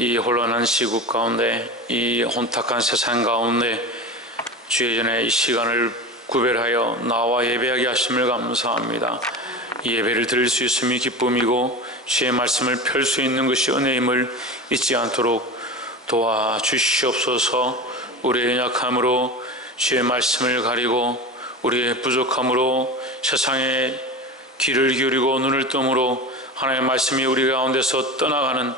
이 혼란한 시국 가운데, 이 혼탁한 세상 가운데 주의 전에 이 시간을 구별하여 나와 예배하게 하심을 감사합니다. 이 예배를 드릴 수 있음이 기쁨이고 주의 말씀을 펼 수 있는 것이 은혜임을 잊지 않도록 도와주시옵소서. 우리의 연약함으로 주의 말씀을 가리고 우리의 부족함으로 세상에 귀를 기울이고 눈을 뜸으로 하나님의 말씀이 우리 가운데서 떠나가는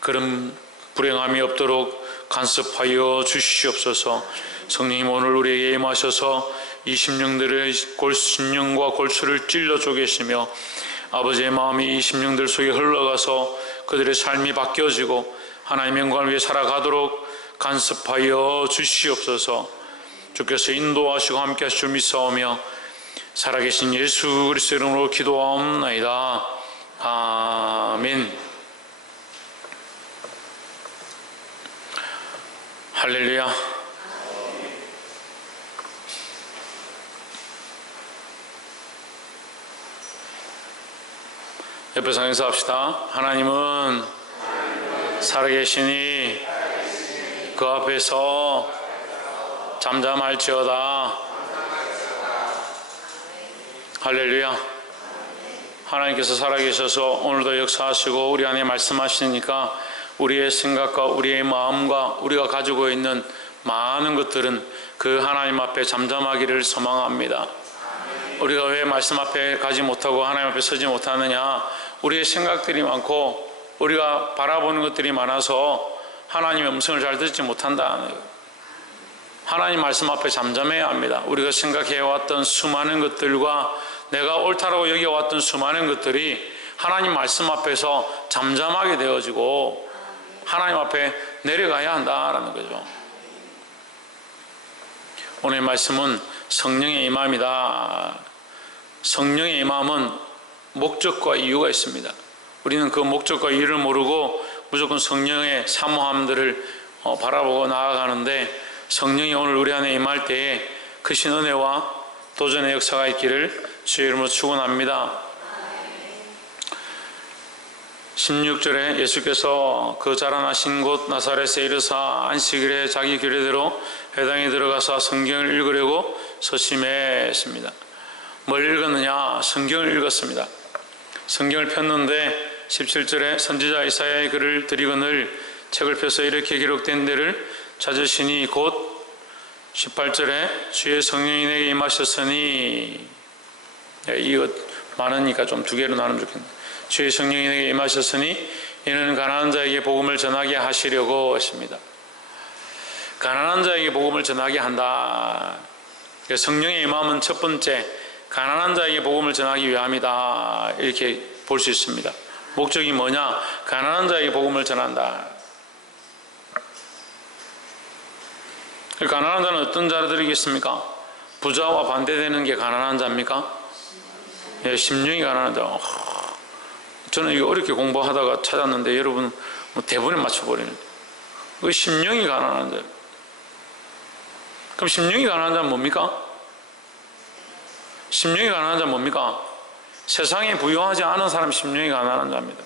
그런 불행함이 없도록 간섭하여 주시옵소서. 성령님, 오늘 우리에게 임하셔서 이 심령들의 심령과 골수를 찔러 쪼개시며 아버지의 마음이 이 심령들 속에 흘러가서 그들의 삶이 바뀌어지고 하나님의 영광을 위해 살아가도록 간섭하여 주시옵소서. 주께서 인도하시고 함께 하시고 믿사오며 살아계신 예수 그리스도의 이름으로 기도하옵나이다. 아멘. 할렐루야. 옆에 상에서 합시다. 하나님은 살아계시니 그 앞에서 잠잠할지어다. 할렐루야. 하나님께서 살아계셔서 오늘도 역사하시고 우리 안에 말씀하시니까 우리의 생각과 우리의 마음과 우리가 가지고 있는 많은 것들은 그 하나님 앞에 잠잠하기를 소망합니다. 우리가 왜 말씀 앞에 가지 못하고 하나님 앞에 서지 못하느냐? 우리의 생각들이 많고 우리가 바라보는 것들이 많아서 하나님의 음성을 잘 듣지 못한다. 하나님 말씀 앞에 잠잠해야 합니다. 우리가 생각해왔던 수많은 것들과 내가 옳다라고 여겨왔던 수많은 것들이 하나님 말씀 앞에서 잠잠하게 되어지고 하나님 앞에 내려가야 한다라는 거죠. 오늘 말씀은 성령의 임함이다. 성령의 임함은 목적과 이유가 있습니다. 우리는 그 목적과 이유를 모르고 무조건 성령의 사모함들을 바라보고 나아가는데, 성령이 오늘 우리 안에 임할 때에 크신 은혜와 도전의 역사가 있기를 주의 이름으로 축원합니다. 16절에 예수께서 그 자라나신 곳 나사렛에 이르사 안식일에 자기 규례대로 회당에 들어가서 성경을 읽으려고 서심했습니다. 뭘 읽었느냐? 성경을 읽었습니다. 성경을 폈는데 17절에 선지자 이사야의 글을 드리거늘 책을 펴서 이렇게 기록된 데를 찾으시니 곧 18절에 주의 성령이 내게 임하셨으니, 이거 많으니까 좀 두 개로 나누면 좋겠네요. 주의 성령이 내게 임하셨으니 이는 가난한 자에게 복음을 전하게 하시려고 하십니다. 가난한 자에게 복음을 전하게 한다. 성령의 임함은 첫 번째, 가난한 자에게 복음을 전하기 위함이다. 이렇게 볼 수 있습니다. 목적이 뭐냐? 가난한 자에게 복음을 전한다. 가난한 자는 어떤 자들이겠습니까? 부자와 반대되는 게 가난한 자입니까? 예, 심령이 가난한 자. 저는 이거 어렵게 공부하다가 찾았는데 여러분 대본에 맞춰버리는, 그 심령이 가난한 자. 그럼 심령이 가난한 자는 뭡니까? 심령이 가난한 자는 뭡니까? 세상에 부유하지 않은 사람이 심령이 가난한 자입니다.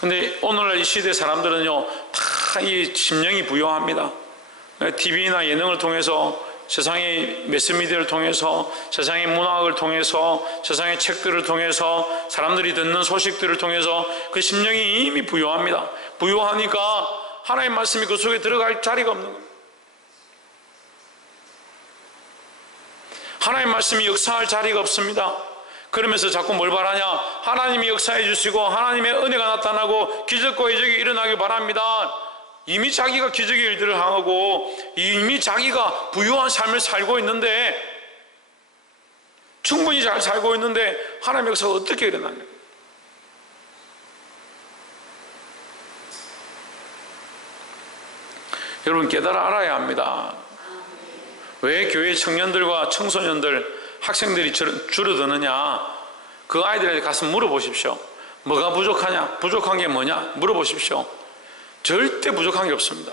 근데 오늘날 이 시대 사람들은요, 다 이 심령이 부유합니다. TV나 예능을 통해서, 세상의 매스미디어를 통해서, 세상의 문학을 통해서, 세상의 책들을 통해서, 사람들이 듣는 소식들을 통해서 그 심령이 이미 부유합니다. 부유하니까 하나님 말씀이 그 속에 들어갈 자리가 없는 거예요. 하나님 말씀이 역사할 자리가 없습니다. 그러면서 자꾸 뭘 바라냐? 하나님이 역사해 주시고 하나님의 은혜가 나타나고 기적과 이적이 일어나길 바랍니다. 이미 자기가 기적의 일들을 하고 이미 자기가 부유한 삶을 살고 있는데, 충분히 잘 살고 있는데 하나님의 역사가 어떻게 일어나냐? 여러분 깨달아 알아야 합니다. 왜 교회 청년들과 청소년들, 학생들이 줄어드느냐? 그 아이들에게 가서 물어보십시오. 뭐가 부족하냐? 부족한 게 뭐냐? 물어보십시오. 절대 부족한 게 없습니다.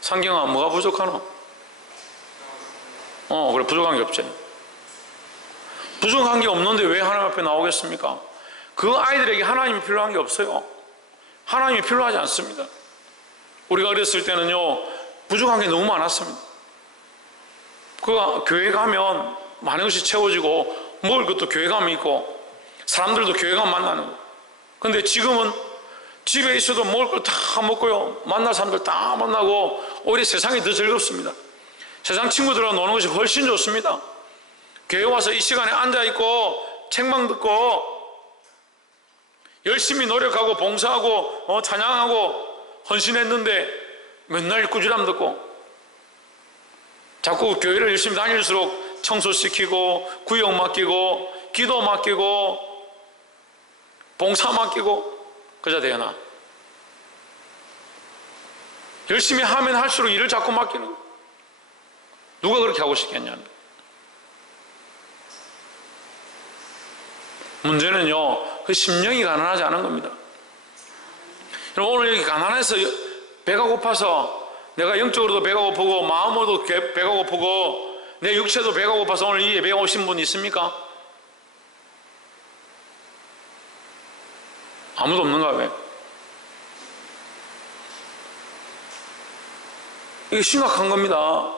상경아, 뭐가 부족하노? 그래, 부족한 게 없지. 부족한 게 없는데 왜 하나님 앞에 나오겠습니까? 그 아이들에게 하나님이 필요한 게 없어요. 하나님이 필요하지 않습니다. 우리가 어렸을 때는요, 부족한 게 너무 많았습니다. 교회 가면 많은 것이 채워지고 먹을 것도 교회 가면 있고 사람들도 교회 가면 만나는 거. 근데 지금은 집에 있어도 먹을 걸 다 먹고요, 만날 사람들 다 만나고 오히려 세상이 더 즐겁습니다. 세상 친구들하고 노는 것이 훨씬 좋습니다. 교회 와서 이 시간에 앉아있고 책망 듣고 열심히 노력하고 봉사하고 찬양하고 헌신했는데 맨날 꾸지람 듣고 자꾸 교회를 열심히 다닐수록 청소시키고 구역 맡기고 기도 맡기고 봉사 맡기고 그자 되나? 열심히 하면 할수록 일을 자꾸 맡기는 거예요. 누가 그렇게 하고 싶겠냐? 문제는요, 그 심령이 가난하지 않은 겁니다. 여러분, 오늘 여기 가난해서 배가 고파서 내가 영적으로도 배가 고프고 마음으로도 배가 고프고 내 육체도 배가 고파서 오늘 이 예배에 오신 분 있습니까? 아무도 없는가 왜? 이게 심각한 겁니다.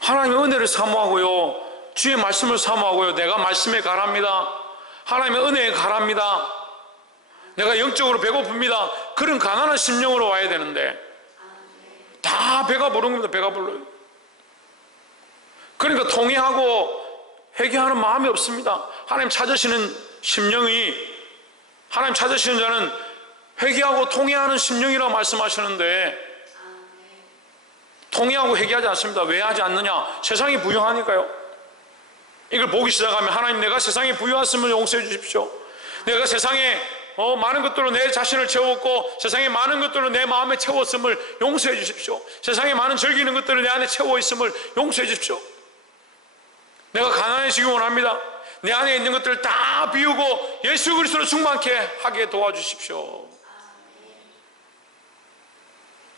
하나님의 은혜를 사모하고요, 주의 말씀을 사모하고요, 내가 말씀에 가랍니다. 하나님의 은혜에 가랍니다. 내가 영적으로 배고픕니다. 그런 가난한 심령으로 와야 되는데 다 배가 부른 겁니다. 배가 불러요. 그러니까 통회하고 회개하는 마음이 없습니다. 하나님 찾으시는 심령이, 하나님 찾으시는 자는 회개하고 통회하는 심령이라고 말씀하시는데 통회하고 회개하지 않습니다. 왜 하지 않느냐? 세상이 부유하니까요. 이걸 보기 시작하면 하나님, 내가 세상에 부유했음을 용서해 주십시오. 내가 세상에 많은 것들로 내 자신을 채웠고 세상에 많은 것들로 내 마음에 채웠음을 용서해 주십시오. 세상에 많은 즐기는 것들을 내 안에 채워 있음을 용서해 주십시오. 내가 가난해지기 원합니다. 내 안에 있는 것들을 다 비우고 예수 그리스도로 충만케 하게 도와주십시오.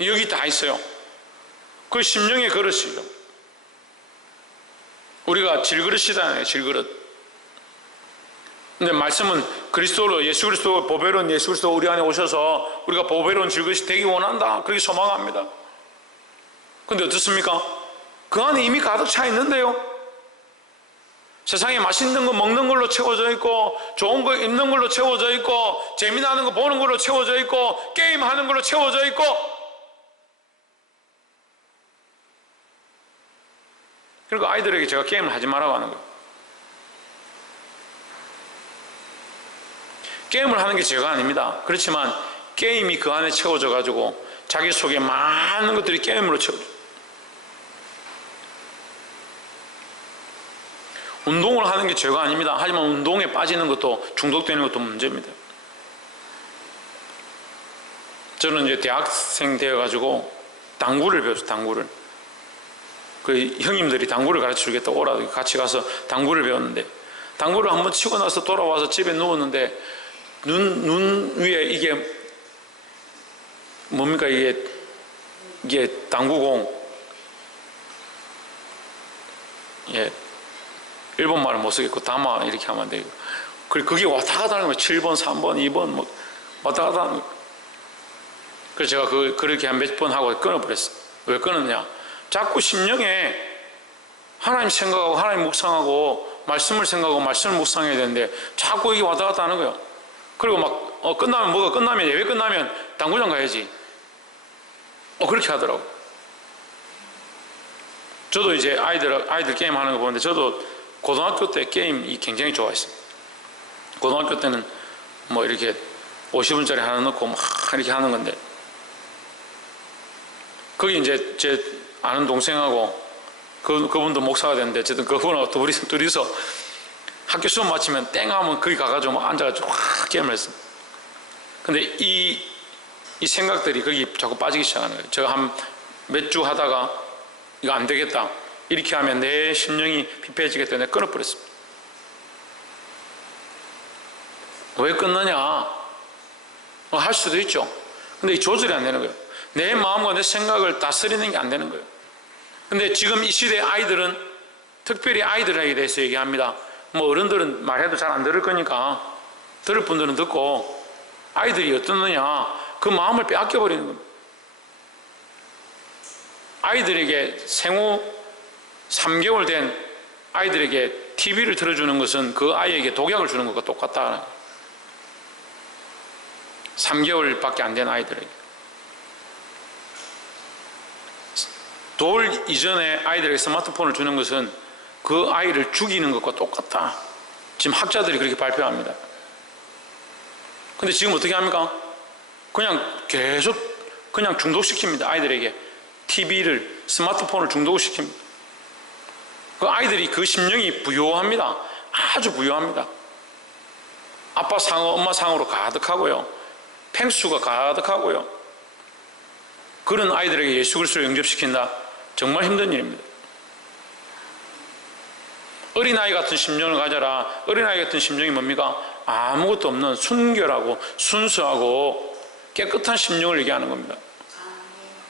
여기 다 있어요. 그 심령의 그릇이죠. 우리가 질그릇이잖아요. 질그릇. 근데 말씀은 그리스도로, 예수 그리스도, 보배로운 예수 그리스도 우리 안에 오셔서 우리가 보배로운 질그릇이 되기 원한다, 그렇게 소망합니다. 근데 어떻습니까? 그 안에 이미 가득 차 있는데요. 세상에 맛있는 거 먹는 걸로 채워져 있고 좋은 거 입는 걸로 채워져 있고 재미나는 거 보는 걸로 채워져 있고 게임하는 걸로 채워져 있고, 그리고 아이들에게 제가 게임을 하지 말라고 하는 거예요. 게임을 하는 게 죄가 아닙니다. 그렇지만 게임이 그 안에 채워져 가지고 자기 속에 많은 것들이 게임으로 채워져요. 운동을 하는 게 죄가 아닙니다. 하지만 운동에 빠지는 것도, 중독되는 것도 문제입니다. 저는 이제 대학생 되어 가지고 당구를 배웠어요. 당구를. 그 형님들이 당구를 가르쳐 주겠다 오라 같이 가서 당구를 배웠는데, 당구를 한번 치고 나서 돌아와서 집에 누웠는데 눈 위에 이게 뭡니까? 이게 당구공, 예, 일본 말은 못 쓰겠고 다마 이렇게 하면 안 되고, 그게 왔다 갔다 하는 거예요. 7번, 3번, 2번 뭐 왔다 갔다 하는 거예요. 그래서 제가 그렇게 한 몇 번 하고 끊어버렸어요. 왜 끊었냐? 자꾸 심령에 하나님 생각하고 하나님 묵상하고 말씀을 생각하고 말씀을 묵상해야 되는데 자꾸 이게 왔다 갔다 하는 거예요. 그리고 막 끝나면, 뭐가 끝나면, 예배 끝나면 당구장 가야지, 그렇게 하더라고. 저도 이제 아이들 게임 하는 거 보는데 저도 고등학교 때 게임이 굉장히 좋아했어요. 고등학교 때는 뭐 이렇게 50원짜리 하나 넣고 막 이렇게 하는 건데, 거기 이제 제 아는 동생하고 그분도 목사가 됐는데 어쨌든 그분하고 둘이서 학교 수업 마치면 땡 하면 거기 가가지고 막 앉아가지고 확 게임을 했어요. 근데 이 생각들이 거기 자꾸 빠지기 시작하는 거예요. 제가 한 몇 주 하다가 이거 안 되겠다, 이렇게 하면 내 심령이 피폐해지겠다, 내가 끊어버렸습니다. 왜 끊느냐? 할 수도 있죠. 근데 이 조절이 안 되는 거예요. 내 마음과 내 생각을 다스리는 게 안 되는 거예요. 근데 지금 이 시대의 아이들은, 특별히 아이들에게 대해서 얘기합니다. 뭐 어른들은 말해도 잘 안 들을 거니까 들을 분들은 듣고, 아이들이 어떻느냐? 그 마음을 빼앗겨버리는 겁니다. 아이들에게 생후 3개월 된 아이들에게 TV를 틀어주는 것은 그 아이에게 독약을 주는 것과 똑같다. 3개월밖에 안 된 아이들에게. 돌 이전에 아이들에게 스마트폰을 주는 것은 그 아이를 죽이는 것과 똑같다. 지금 학자들이 그렇게 발표합니다. 근데 지금 어떻게 합니까? 그냥 계속 그냥 중독시킵니다. 아이들에게 TV를, 스마트폰을 중독을 시킵니다. 그 아이들이 그 심령이 부요합니다. 아주 부요합니다. 아빠 상어, 엄마 상어로 가득하고요. 펭수가 가득하고요. 그런 아이들에게 예수 그리스도를 영접시킨다? 정말 힘든 일입니다. 어린아이 같은 심령을 가져라. 어린아이 같은 심령이 뭡니까? 아무것도 없는 순결하고 순수하고 깨끗한 심령을 얘기하는 겁니다.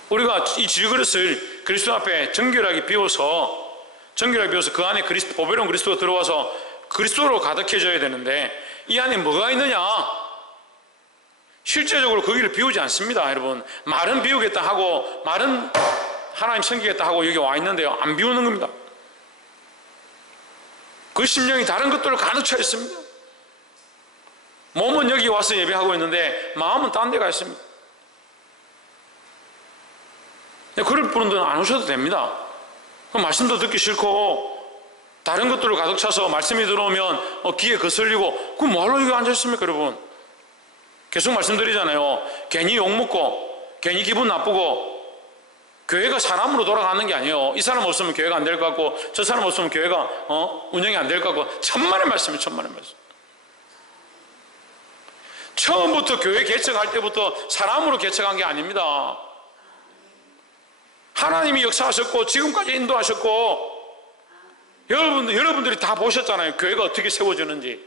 우리가 이 질그릇을 그리스도 앞에 정결하게 비워서 그 안에 보배로운 그리스도가 들어와서 그리스도로 가득해져야 되는데 이 안에 뭐가 있느냐? 실제적으로 거기를 비우지 않습니다. 여러분, 말은 비우겠다 하고 말은 하나님 섬기겠다 하고 여기 와 있는데요, 안 비우는 겁니다. 그 심령이 다른 것들로 가득 차 있습니다. 몸은 여기 와서 예배하고 있는데 마음은 딴 데 가 있습니다. 그럴 분들은 안 오셔도 됩니다. 말씀도 듣기 싫고 다른 것들로 가득 차서 말씀이 들어오면 귀에 거슬리고 그럼 뭐하러 여기 앉아있습니까 여러분? 계속 말씀드리잖아요. 괜히 욕먹고 괜히 기분 나쁘고 교회가 사람으로 돌아가는 게 아니에요. 이 사람 없으면 교회가 안 될 것 같고 저 사람 없으면 교회가 운영이 안 될 것 같고 천만의 말씀이에요. 천만의 말씀. 처음부터 교회 개척할 때부터 사람으로 개척한 게 아닙니다. 하나님이 역사하셨고 지금까지 인도하셨고 여러분들이 다 보셨잖아요. 교회가 어떻게 세워지는지.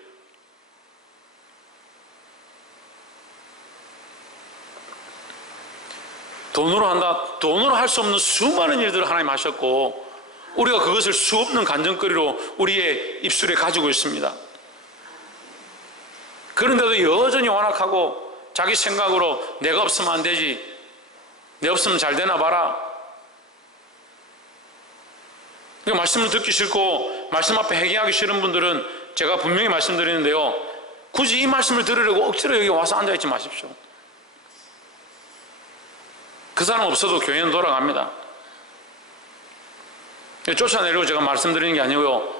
돈으로 할 수 없는 수많은 일들을 하나님 하셨고 우리가 그것을 수없는 간증거리로 우리의 입술에 가지고 있습니다. 그런데도 여전히 완악하고 자기 생각으로 내가 없으면 안 되지, 내 없으면 잘 되나 봐라. 그러니까 말씀을 듣기 싫고 말씀 앞에 회개하기 싫은 분들은 제가 분명히 말씀드리는데요, 굳이 이 말씀을 들으려고 억지로 여기 와서 앉아있지 마십시오. 그 사람 없어도 교회는 돌아갑니다. 쫓아내려고 제가 말씀드리는 게 아니고요,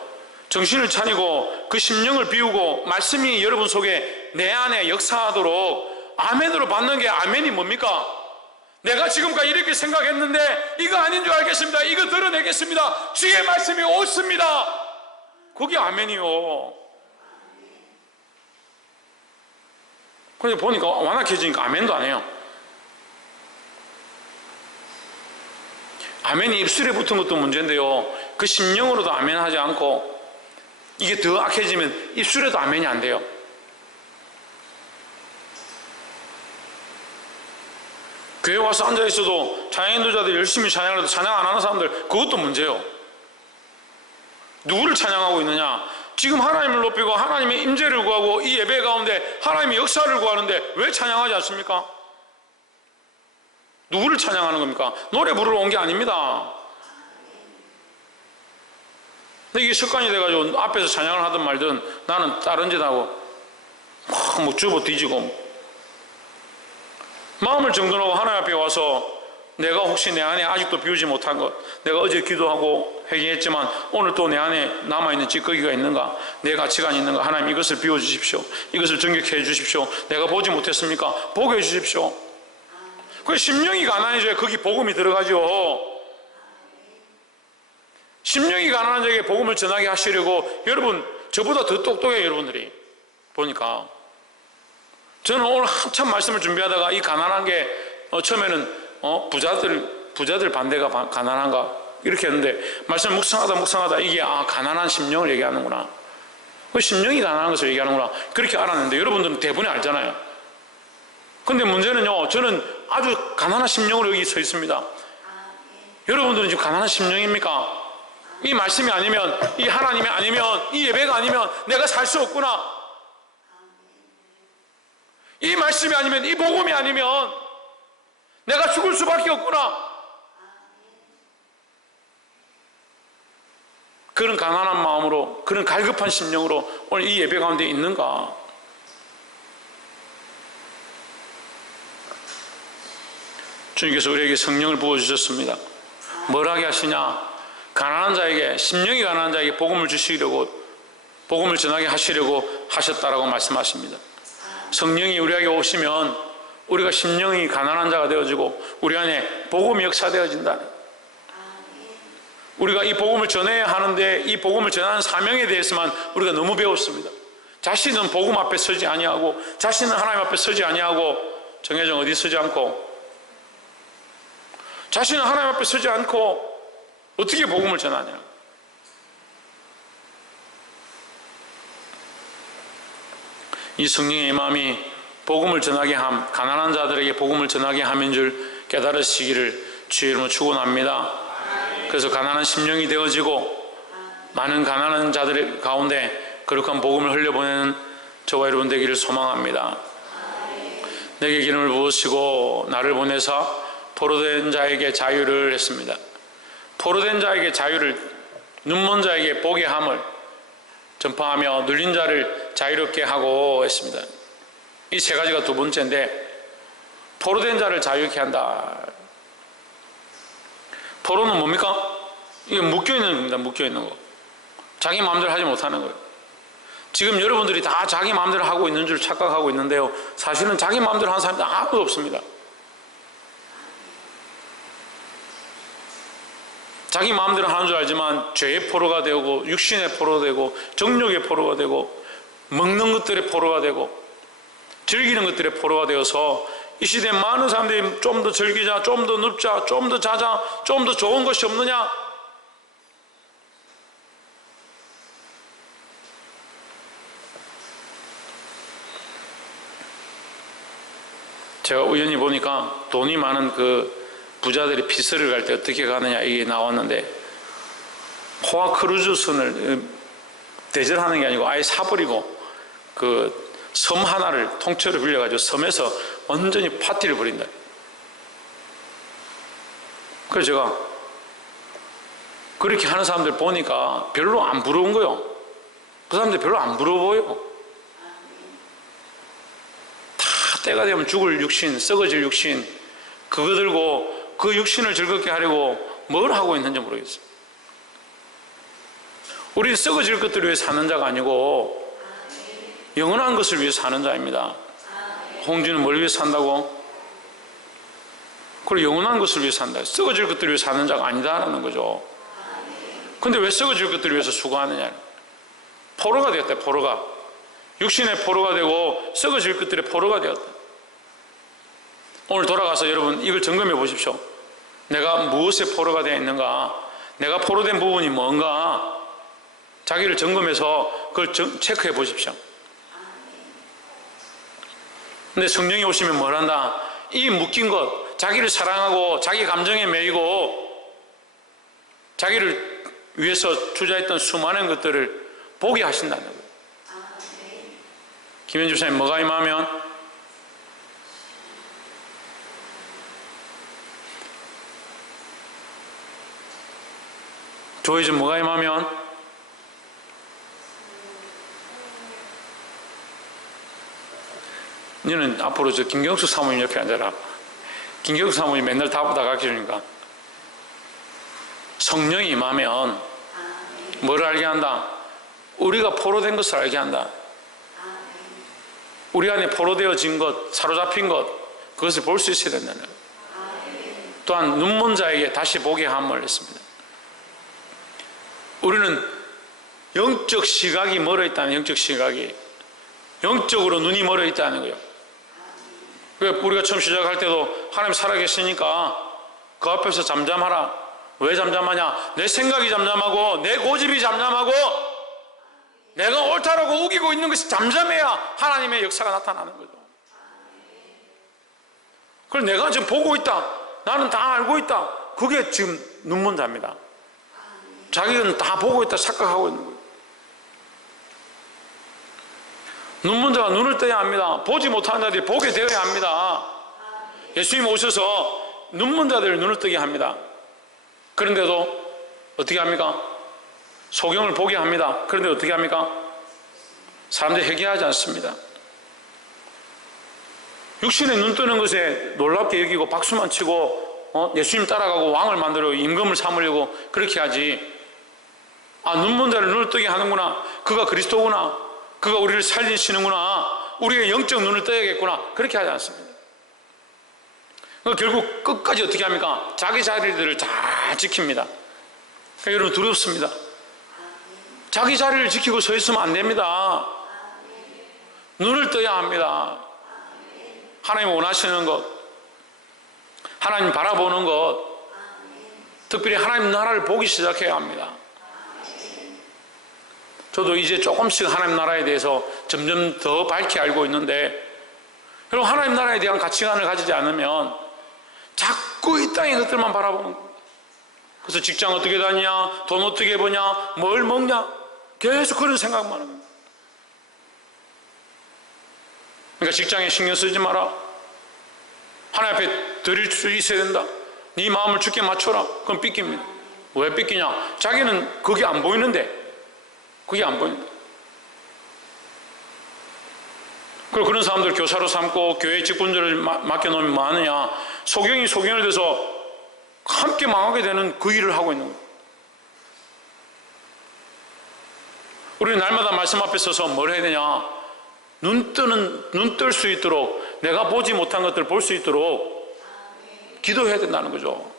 정신을 차리고 그 심령을 비우고 말씀이 여러분 속에 내 안에 역사하도록 아멘으로 받는 게, 아멘이 뭡니까? 내가 지금까지 이렇게 생각했는데 이거 아닌 줄 알겠습니다. 이거 드러내겠습니다. 주의 말씀이 옳습니다. 그게 아멘이요. 그런데 보니까 완악해지니까 아멘도 안 해요. 아멘이 입술에 붙은 것도 문제인데요, 그 심령으로도 아멘하지 않고 이게 더 악해지면 입술에도 아멘이 안 돼요. 교회 와서 앉아있어도 찬양 인도자들 열심히 찬양을 해도 찬양 안 하는 사람들, 그것도 문제예요. 누구를 찬양하고 있느냐? 지금 하나님을 높이고 하나님의 임재를 구하고 이 예배 가운데 하나님의 역사를 구하는데 왜 찬양하지 않습니까? 누구를 찬양하는 겁니까? 노래 부르러 온 게 아닙니다. 근데 이게 습관이 돼가지고 앞에서 찬양을 하든 말든 나는 다른 짓 하고 막 주워 뒤지고, 마음을 정돈하고 하나님 앞에 와서 내가 혹시 내 안에 아직도 비우지 못한 것, 내가 어제 기도하고 회개했지만 오늘 또 내 안에 남아있는 찌꺼기가 있는가, 내 가치관이 있는가, 하나님 이것을 비워주십시오. 이것을 정결케 해주십시오. 내가 보지 못했습니까? 보게 해주십시오. 그 심령이 가난해져야 거기 복음이 들어가죠. 심령이 가난한 자에게 복음을 전하게 하시려고, 여러분 저보다 더 똑똑해요. 여러분들이 보니까 저는 오늘 한참 말씀을 준비하다가 이 가난한 게 처음에는 부자들 반대가 가난한가 이렇게 했는데, 말씀 묵상하다 이게 가난한 심령을 얘기하는구나, 그 심령이 가난한 것을 얘기하는구나, 그렇게 알았는데 여러분들은 대부분이 알잖아요. 근데 문제는요, 저는 아주 가난한 심령으로 여기 서 있습니다. 여러분들은 지금 가난한 심령입니까? 이 말씀이 아니면, 이 하나님이 아니면, 이 예배가 아니면 내가 살 수 없구나. 이 말씀이 아니면, 이 복음이 아니면 내가 죽을 수밖에 없구나. 그런 가난한 마음으로, 그런 갈급한 심령으로 오늘 이 예배 가운데 있는가? 주님께서 우리에게 성령을 부어주셨습니다. 뭘 하게 하시냐? 가난한 자에게, 심령이 가난한 자에게 복음을 주시려고, 복음을 전하게 하시려고 하셨다라고 말씀하십니다. 성령이 우리에게 오시면 우리가 심령이 가난한 자가 되어지고 우리 안에 복음이 역사되어진다. 우리가 이 복음을 전해야 하는데 이 복음을 전하는 사명에 대해서만 우리가 너무 배웠습니다. 자신은 복음 앞에 서지 아니하고, 자신은 하나님 앞에 서지 아니하고, 정혜정 어디 서지 않고, 자신은 하나님 앞에 서지 않고 어떻게 복음을 전하냐? 이 성령의 마음이 복음을 전하게 함, 가난한 자들에게 복음을 전하게 함인 줄 깨달으시기를 주의 이름으로 축원합니다. 그래서 가난한 심령이 되어지고 많은 가난한 자들 가운데 거룩한 복음을 흘려보내는 저와 여러분 되기를 소망합니다. 내게 기름을 부으시고 나를 보내사 포로된 자에게 자유를 했습니다. 포로된 자에게 자유를, 눈먼 자에게 보게 함을 전파하며 눌린 자를 자유롭게 하고 했습니다. 이 세 가지가 두 번째인데, 포로된 자를 자유롭게 한다. 포로는 뭡니까? 이게 묶여있는 겁니다. 묶여있는 거. 자기 마음대로 하지 못하는 거예요. 지금 여러분들이 다 자기 마음대로 하고 있는 줄 착각하고 있는데요, 사실은 자기 마음대로 하는 사람들 아무도 없습니다. 자기 마음대로 하는 줄 알지만 죄의 포로가 되고, 육신의 포로가 되고, 정욕의 포로가 되고, 먹는 것들의 포로가 되고, 즐기는 것들의 포로가 되어서 이 시대에 많은 사람들이 좀 더 즐기자, 좀 더 눕자, 좀 더 자자, 좀 더 좋은 것이 없느냐? 제가 우연히 보니까 돈이 많은 그 부자들이 피서를 갈 때 어떻게 가느냐 이게 나왔는데, 호화 크루즈선을 대절하는 게 아니고 아예 사버리고 그 섬 하나를 통째로 빌려가지고 섬에서 완전히 파티를 벌인다. 그래서 제가 그렇게 하는 사람들 보니까 별로 안 부러운 거예요. 그 사람들 별로 안 부러워 보여. 다 때가 되면 죽을 육신, 썩어질 육신, 그거 들고 그 육신을 즐겁게 하려고 뭘 하고 있는지 모르겠어요. 우리는 썩어질 것들을 위해 사는 자가 아니고 영원한 것을 위해 사는 자입니다. 홍주는 뭘 위해 산다고? 그리고 영원한 것을 위해 산다. 썩어질 것들을 위해 사는 자가 아니다라는 거죠. 근데 왜 썩어질 것들을 위해서 수고하느냐? 포로가 되었다. 포로가. 육신의 포로가 되고 썩어질 것들의 포로가 되었다. 오늘 돌아가서 여러분 이걸 점검해 보십시오. 내가 무엇에 포로가 되어 있는가? 내가 포로된 부분이 뭔가? 자기를 점검해서 그걸 체크해 보십시오. 근데 성령이 오시면 뭘 한다? 이 묶인 것, 자기를 사랑하고 자기 감정에 매이고 자기를 위해서 투자했던 수많은 것들을 보게 하신다는 거예요. 김현주 집사님 뭐가 임하면? 조회전 뭐가 임하면? 너는 앞으로 저 김경수 사모님 옆에 앉아라. 김경수 사모님 맨날 답다 가르쳐주니까. 성령이 임하면 뭘 알게 한다? 우리가 포로된 것을 알게 한다. 우리 안에 포로되어진 것, 사로잡힌 것, 그것을 볼 수 있어야 된다는 거예요. 또한 눈먼 자에게 다시 보게 함을 했습니다. 우리는 영적 시각이 멀어 있다는, 영적 시각이 영적으로 눈이 멀어 있다는 거예요. 우리가 처음 시작할 때도 하나님 살아계시니까 그 앞에서 잠잠하라. 왜 잠잠하냐? 내 생각이 잠잠하고 내 고집이 잠잠하고 내가 옳다라고 우기고 있는 것이 잠잠해야 하나님의 역사가 나타나는 거죠. 그걸 내가 지금 보고 있다, 나는 다 알고 있다, 그게 지금 눈먼 자입니다. 자기는 다 보고 있다 착각하고 있는 거예요. 눈먼 자가 눈을 떠야 합니다. 보지 못하는 자들이 보게 되어야 합니다. 예수님 오셔서 눈먼 자들을 눈을 뜨게 합니다. 그런데도 어떻게 합니까? 소경을 보게 합니다. 그런데 어떻게 합니까? 사람들이 회개하지 않습니다. 육신의 눈 뜨는 것에 놀랍게 여기고 박수만 치고 예수님 따라가고 왕을 만들고 임금을 삼으려고 그렇게 하지, 눈먼 자를 눈을 뜨게 하는구나, 그가 그리스도구나, 그가 우리를 살리시는구나, 우리의 영적 눈을 떠야겠구나, 그렇게 하지 않습니다. 결국 끝까지 어떻게 합니까? 자기 자리들을 잘 지킵니다. 그러니까 여러분 두렵습니다. 자기 자리를 지키고 서 있으면 안 됩니다. 눈을 떠야 합니다. 하나님 원하시는 것, 하나님 바라보는 것, 특별히 하나님 나라를 보기 시작해야 합니다. 저도 이제 조금씩 하나님 나라에 대해서 점점 더 밝게 알고 있는데, 여러분 하나님 나라에 대한 가치관을 가지지 않으면 자꾸 이 땅의 것들만 바라보는 거예요. 그래서 직장 어떻게 다니냐, 돈 어떻게 버냐, 뭘 먹냐, 계속 그런 생각만 하는 거예요. 그러니까 직장에 신경 쓰지 마라, 하나님 앞에 드릴 수 있어야 된다, 네 마음을 주께 맞춰라, 그럼 삐깁니다. 왜 삐끼냐? 자기는 그게 안 보이는데, 그게 안 보인다. 그리고 그런 사람들 교사로 삼고 교회 직분들을 맡겨놓으면 뭐 하느냐? 소경이 소경을 돼서 함께 망하게 되는 그 일을 하고 있는 거예요. 우리는 날마다 말씀 앞에 서서 뭘 해야 되냐? 눈 뜰 수 있도록, 내가 보지 못한 것들을 볼 수 있도록 기도해야 된다는 거죠.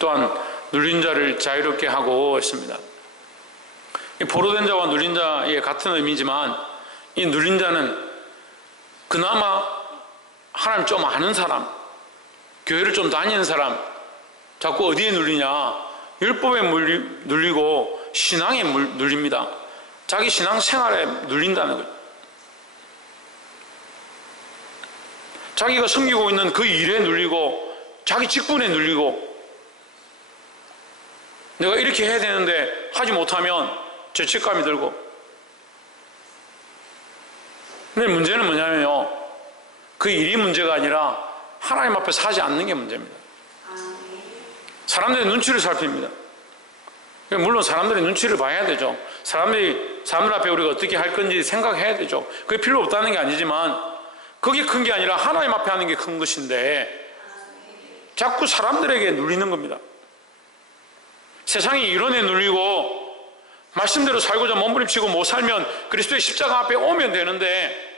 또한 눌린 자를 자유롭게 하고 있습니다. 포로된 자와 눌린 자의 같은 의미지만, 이 눌린 자는 그나마 하나님 좀 아는 사람, 교회를 좀 다니는 사람. 자꾸 어디에 눌리냐? 율법에 눌리고 신앙에 눌립니다. 자기 신앙 생활에 눌린다는 거죠. 자기가 섬기고 있는 그 일에 눌리고, 자기 직분에 눌리고, 내가 이렇게 해야 되는데 하지 못하면 죄책감이 들고. 근데 문제는 뭐냐면요, 그 일이 문제가 아니라 하나님 앞에 서지 않는 게 문제입니다. 사람들의 눈치를 살핍니다. 물론 사람들의 눈치를 봐야 되죠. 사람들 앞에 우리가 어떻게 할 건지 생각해야 되죠. 그게 필요 없다는 게 아니지만, 그게 큰 게 아니라 하나님 앞에 하는 게 큰 것인데 자꾸 사람들에게 눌리는 겁니다. 세상이 이론에 눌리고 말씀대로 살고자 몸부림치고 못 살면 그리스도의 십자가 앞에 오면 되는데,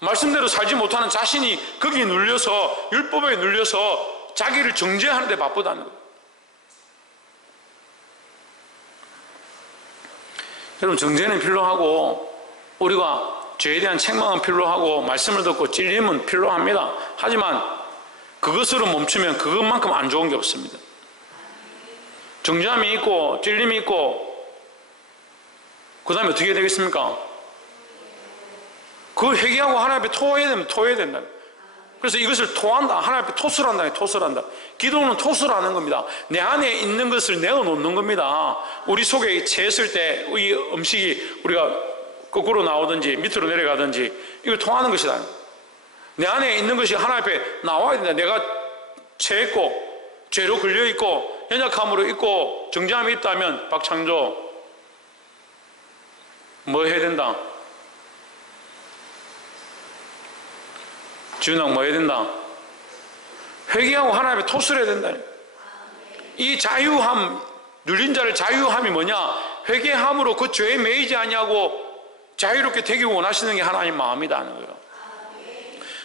말씀대로 살지 못하는 자신이 거기에 눌려서, 율법에 눌려서 자기를 정죄하는 데 바쁘다는 거예요. 여러분, 정죄는 필요하고 우리가 죄에 대한 책망은 필요하고 말씀을 듣고 찔림은 필요합니다. 하지만 그것으로 멈추면 그것만큼 안 좋은 게 없습니다. 정죄함이 있고 찔림이 있고, 그 다음에 어떻게 되겠습니까? 그걸 회개하고 하나님 앞에 토해야 되면 토해야 된다. 그래서 이것을 토한다, 하나님 앞에 토스를 한다. 토스를 한다. 기도는 토스를 하는 겁니다. 내 안에 있는 것을 내어놓는 겁니다. 우리 속에 채했을 때 이 음식이 우리가 거꾸로 나오든지 밑으로 내려가든지 이걸 통하는 것이다. 내 안에 있는 것이 하나님 앞에 나와야 된다. 내가 채했고 죄로 걸려있고 연약함으로 있고 정죄함이 있다면 박창조 뭐 해야 된다? 지훈아 뭐 해야 된다? 회개하고 하나님 앞에 토스를 해야 된다. 이 자유함, 눌린 자를 자유함이 뭐냐? 회개함으로 그 죄에 매이지 아니하고 자유롭게 되기 원하시는 게 하나님 마음이라는 거예요.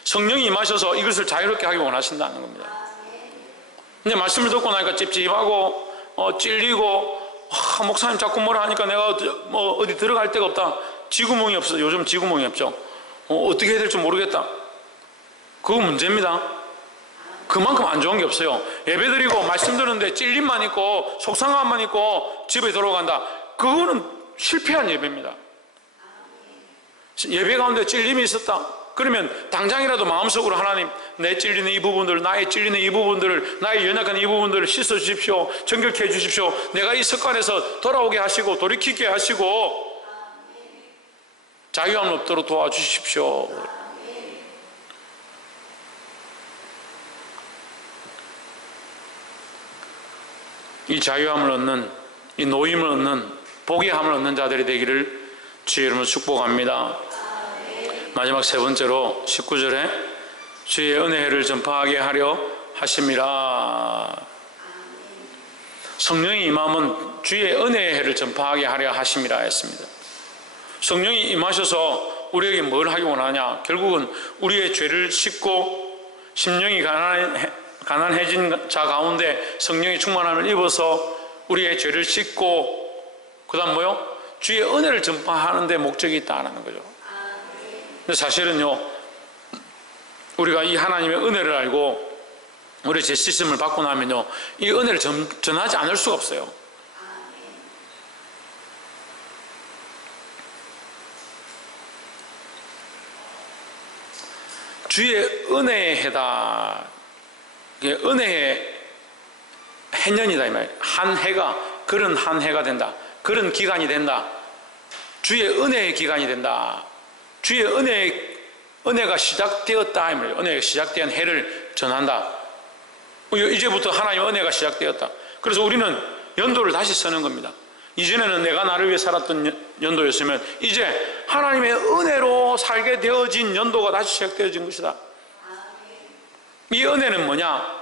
성령이 임하셔서 이것을 자유롭게 하기 원하신다는 겁니다. 근데 말씀을 듣고 나니까 찝찝하고 찔리고, 목사님 자꾸 뭐라 하니까 내가 어디 들어갈 데가 없다. 쥐구멍이 없어. 요즘 쥐구멍이 없죠. 어떻게 해야 될지 모르겠다. 그거 문제입니다. 그만큼 안 좋은 게 없어요. 예배드리고 말씀 듣는데 찔림만 있고 속상함만 있고 집에 들어간다. 그거는 실패한 예배입니다. 예배 가운데 찔림이 있었다. 그러면 당장이라도 마음속으로 하나님, 내 찔리는 이 부분들, 나의 찔리는 이 부분들을, 나의 연약한 이 부분들을 씻어주십시오. 정결케 해주십시오. 내가 이 습관에서 돌아오게 하시고 돌이키게 하시고 자유함 없도록 도와주십시오. 이 자유함을 얻는, 이 노임을 얻는, 복의함을 얻는 자들이 되기를 주의 이름으로 축복합니다. 마지막 세 번째로 19절에 주의 은혜를 전파하게 하려 하심이라. 성령이 임함은 주의 은혜의 해를 전파하게 하려 하심이라 했습니다. 성령이 임하셔서 우리에게 뭘 하기 원하냐? 결국은 우리의 죄를 씻고 심령이 가난해진 자 가운데 성령의 충만함을 입어서 우리의 죄를 씻고 그 다음 뭐요? 주의 은혜를 전파하는 데 목적이 있다는 거죠. 근데 사실은요, 우리가 이 하나님의 은혜를 알고 우리의 죄 씻음을 받고 나면요, 이 은혜를 전하지 않을 수가 없어요. 주의 은혜의 해다. 은혜의 해년이다 이 말이에요. 한 해가 그런 한 해가 된다. 그런 기간이 된다. 주의 은혜의 기간이 된다. 주의 은혜가 시작되었다 이 말이에요. 은혜가 시작된 해를 전한다. 이제부터 하나님의 은혜가 시작되었다. 그래서 우리는 연도를 다시 쓰는 겁니다. 이전에는 내가 나를 위해 살았던 연도였으면 이제 하나님의 은혜로 살게 되어진 연도가 다시 시작되어진 것이다. 이 은혜는 뭐냐?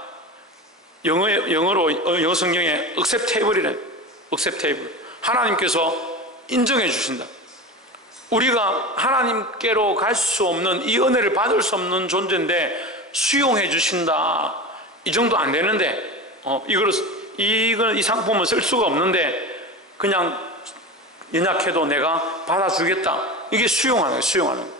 영어 성경에 acceptable이래. acceptable. 하나님께서 인정해 주신다. 우리가 하나님께로 갈 수 없는 이 은혜를 받을 수 없는 존재인데 수용해 주신다. 이 정도 안 되는데 이 상품은 쓸 수가 없는데 그냥 연약해도 내가 받아주겠다. 이게 수용하는 거예요. 수용하는 거예요.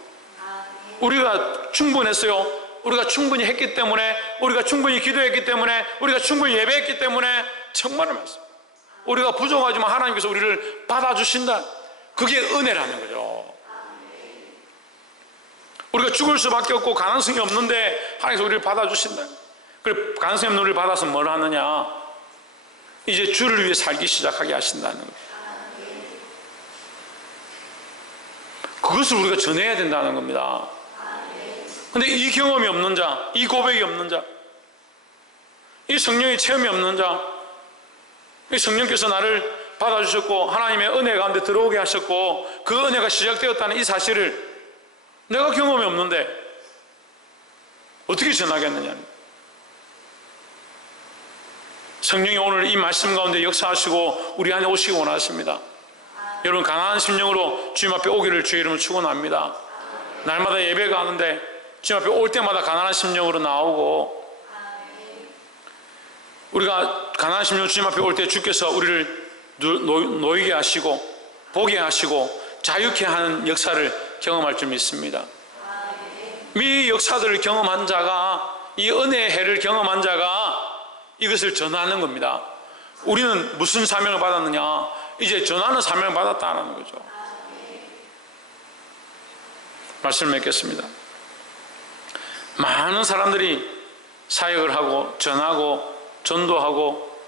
우리가 충분했어요. 우리가 충분히 했기 때문에, 우리가 충분히 기도했기 때문에, 우리가 충분히 예배했기 때문에 정말로 말씀. 우리가 부족하지만 하나님께서 우리를 받아주신다. 그게 은혜라는 거죠. 우리가 죽을 수밖에 없고 가능성이 없는데 하나님께서 우리를 받아주신다. 그래, 가능성이 없는 우리를 받아서 뭘 하느냐? 이제 주를 위해 살기 시작하게 하신다는 거예요. 그것을 우리가 전해야 된다는 겁니다. 근데 이 경험이 없는 자, 이 고백이 없는 자, 이 성령의 체험이 없는 자, 이 성령께서 나를 받아주셨고 하나님의 은혜 가운데 들어오게 하셨고 그 은혜가 시작되었다는 이 사실을 내가 경험이 없는데 어떻게 전하겠느냐. 성령이 오늘 이 말씀 가운데 역사하시고 우리 안에 오시기 원하십니다. 여러분, 가난한 심령으로 주님 앞에 오기를 주의 이름으로 축원합니다. 날마다 예배가 하는데 주님 앞에 올 때마다 가난한 심령으로 나오고, 우리가 가난한 심령으로 주님 앞에 올 때 주께서 우리를 놓이게 하시고 보게 하시고 자유케 하는 역사를 경험할 줄 믿습니다. 이 역사들을 경험한 자가, 이 은혜의 해를 경험한 자가 이것을 전하는 겁니다. 우리는 무슨 사명을 받았느냐? 이제 전하는 사명을 받았다는 거죠. 말씀을 맺겠습니다. 많은 사람들이 사역을 하고 전하고 전도하고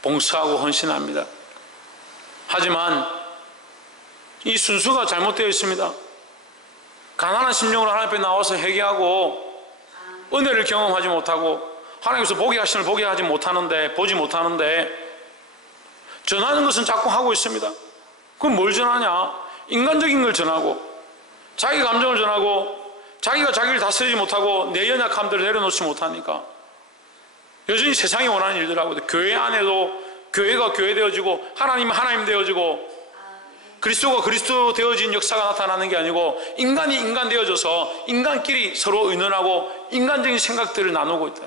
봉사하고 헌신합니다. 하지만 이 순서가 잘못되어 있습니다. 가난한 심령으로 하나님 앞에 나와서 회개하고 은혜를 경험하지 못하고 하나님께서 보게 하심을 보게 하지 못하는데, 보지 못하는데 전하는 것은 자꾸 하고 있습니다. 그럼 뭘 전하냐? 인간적인 걸 전하고 자기 감정을 전하고 자기가 자기를 다스리지 못하고 내 연약함들을 내려놓지 못하니까 여전히 세상이 원하는 일들 하고, 교회 안에도 교회가 교회 되어지고 하나님은 하나님 되어지고 그리스도가 그리스도 되어진 역사가 나타나는 게 아니고 인간이 인간 되어져서 인간끼리 서로 의논하고 인간적인 생각들을 나누고 있다.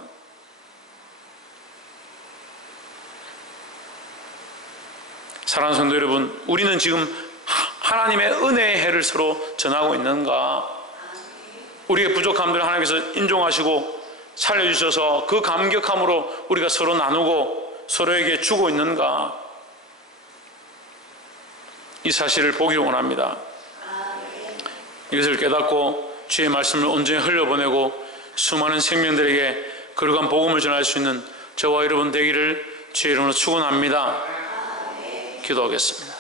사랑하는 성도 여러분, 우리는 지금 하나님의 은혜의 해를 서로 전하고 있는가? 우리의 부족함들을 하나님께서 인정하시고 살려주셔서 그 감격함으로 우리가 서로 나누고 서로에게 주고 있는가? 이 사실을 보기를 원합니다. 이것을 깨닫고 주의 말씀을 온전히 흘려보내고 수많은 생명들에게 거룩한 복음을 전할 수 있는 저와 여러분 되기를 주의 이름으로 축원합니다. 기도하겠습니다.